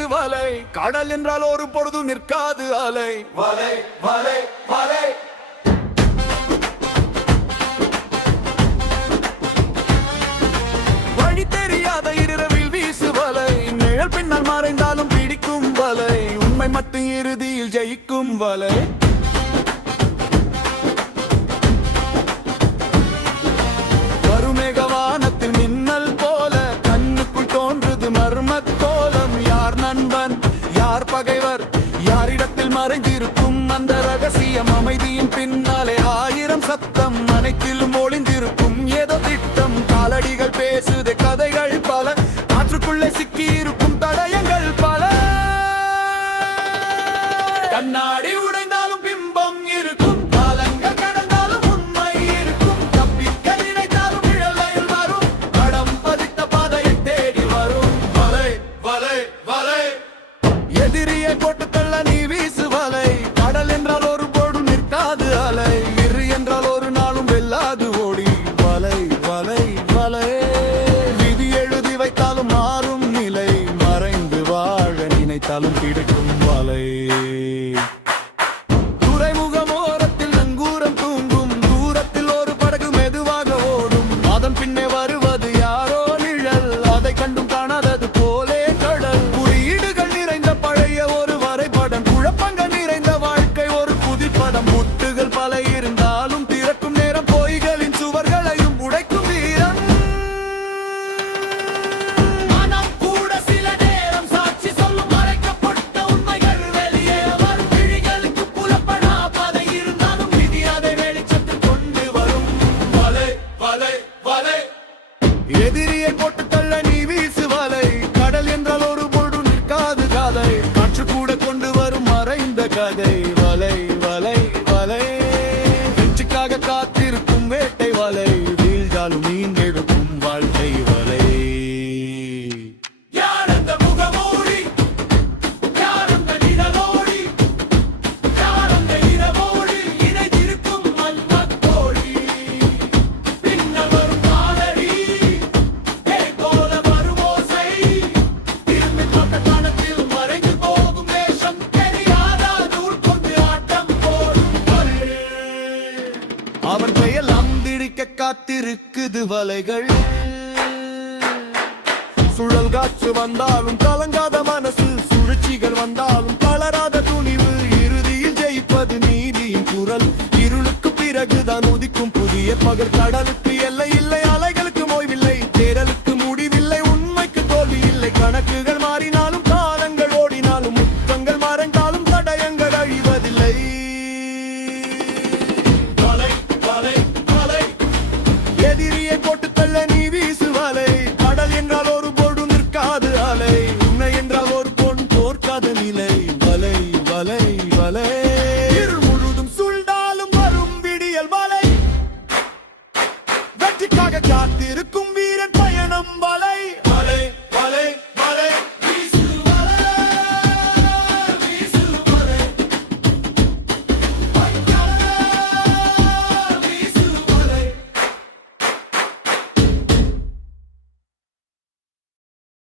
வீசு வலை, கடல் என்றால் ஒரு பொழுதும் நிற்காது அலை. வலை வலை வலை. வழி தெரியாத இரவில் வீசு வலை, நிழல் பின்னால் மறைந்தாலும் பிடிக்கும் வலை, உண்மை மட்டும் இறுதியில் ஜெயிக்கும் வலை. கருமேகவானத்தில் மின்னல் போல கண்ணுக்குள் தோன்றுது மர்மக் கோலம். யார் நண்பன் யார் பகைவர், யாரிடத்தில் மறைந்திருக்கும் அந்த ரகசியம்? அமைதியின் பின்னாலே ஆயிரம் சத்தம், அனைத்திலும் ஒளிந்திருக்கும் ஏதோ திட்டம். காலடிகள் பேசுது கதைகள் பல, காற்றுக்குள்ளே சிக்கி இருக்கும் தடயங்கள் பல. கண்ணாடி உடைந்தாலும் பிம்பம் இருக்கும், காலங்கள் கடந்தாலும் உண்மை இருக்கும். தப்பிக்க நினைத்தாலும் நிழலையில் வரும், படம் பதித்த பாதையை தேடி வரும். வலை வலை வலை. எதிரியை போட்டு தள்ள நீ வீசு வலை, கடல் என்றால் ஒரு போடும் நிற்காது அலை, இரு என்றால் ஒரு நாளும் வெல்லாது ஓடி. வலை வலை வலை. விதி எழுதி வைத்தாலும் மாறும் நிலை, மறைந்து வாழ நினைத்தாலும் கிடைக்கும் வலை. துறைமுகம் ஓரத்தில் நங்கூரம் தூங்கும், தூரத்தில் ஒரு படகு மெதுவாக ஓடும். அதன் பின்னே வருவது யாரோ நிழல், அதை கண்டும் காணாதது போலே கடல். குறியீடுகள் நிறைந்த பழைய ஒரு வரைபடம், குழப்பங்கள் நிறைந்த வாழ்க்கை ஒரு புதிப்படம். முட்டுகள் பல இருந்தாலும் திறக்கும் நேரம், பொய்களின் சுவர்களையும் உடைக்கும் வீரம். மனம் கூட சில நேரம் சாட்சி சொல்லும், மறைக்கப்பட்ட உண்மைகள் வெளியே வரும். விழிகளுக்கு புலப்படா பாதை இருந்தாலும் விதி அதை வெளிச்சத்தில் கொண்டு வரும். வலை வலை வலை. எதிரியை போட்டு தள்ள நீ வீசு வலை, கடல் என்றால் ஒரு பொழுது நிற்காது காதை, காற்று கூட கொண்டு வரும் மறைந்த கதை. வலை வலை வலை. வெற்றிக்காக காத்திருக்கும் வேட்டை வலை, வீழ்ந்தாலும் மீண்டெடுக்கும் வாழ்க்கை வலை. யார் அந்த முகமூடி, யார் அந்த நிழலோடி, யார் அந்த இரவோடி இணைந்திருக்கும் மன்மத் கோடி. பின்னர் வரும் காலடி, தேர் போல வரும் ஓசை, திரும்பி தொட்ட கணத்தில் மறைந்து போகும் வேஷம். தெரியாதா நூல் கொண்டு ஆட்டம் போடும் வலை. அவன் பெயர் அம்பிடிக்க காத்திருக்குது வலைகள். சுழல் காற்று வந்தாலும் கலங்காத மனசு, சுழற்சிகள் வந்தாலும் தளராத துணிவு. இறுதியில் ஜெயிப்பது நீதியின் குரல், இருளுக்கு பிறகுதான் உதிக்கும் புதிய பகல். கடலுக்கு